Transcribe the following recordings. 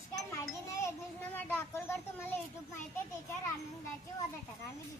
नमस्कार माझे नाव यज्ञेश नमः डाकोलकर. तुम्हाला युट्यूब माहिती आहे त्याच्यावर आनंदाचे वादटक आम्ही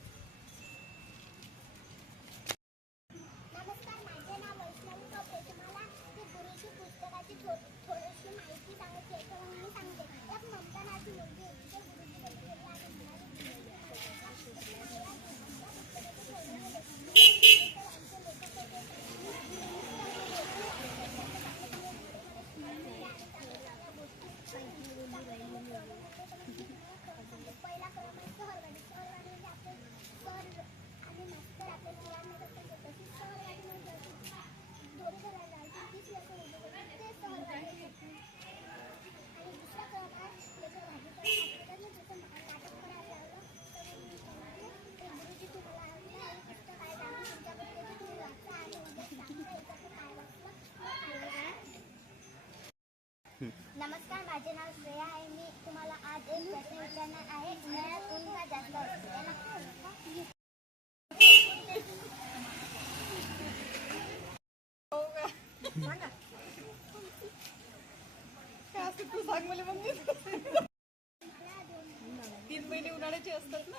नमस्कार माझे नाव श्रेया आहे. मी तुम्हाला आज एक प्रश्न विचारणार आहे. उन्हाळ्यात ऊन का जास्त तीन महिने उन्हाळ्याचे असतात ना.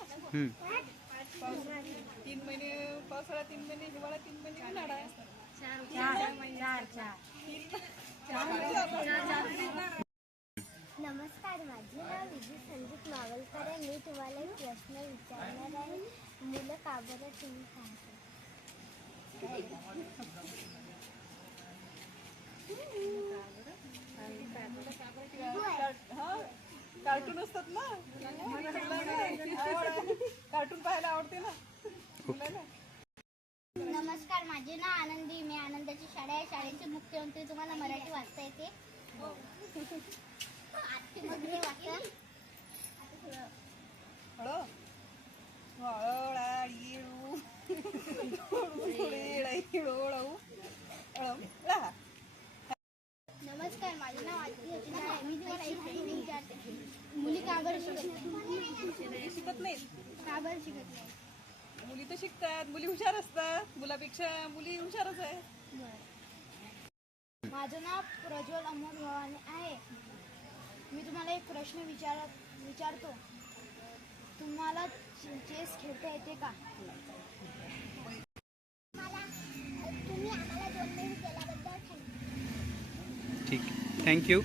तीन महिने पावसाळा तीन महिने हिवाळा तीन महिने उन्हाळा. नमस्कार माझे नाव विजू संदीप मावलकर. आहे मी तुम्हाला एक प्रश्न विचारणार आहे. मुलं का बरं तुम्ही सांगता? कार्टून असतात ना? कार्टून पाहायला आवडते ना? नमस्कार माझे नाव आनंदी. मी आनंदाची शाळा आहे. शाळेचे मुख्यमंत्री तुम्हाला मराठी वाचता येते आजची मग हे वाचा हळो हळोळाळीळू हळू हळू नमस्कार माझे नाव आदिती होती आहे मी तुम्हाला एक प्रश्न विचारते शिकत नाही. शिकत नाहीत नाही. मुली तर शिकतात. मुली हुशार असतात. मुलापेक्षा मुली हुशारच आहे माझं नाव प्रज्वल अमोल भवानी आहे. मी तुम्हाला एक प्रश्न विचारत विचारतो. तुम्हाला चेस खेळता येते का? तुम्ही आम्हाला दोन मिनिट केल्याबद्दल ठीक. थँक्यू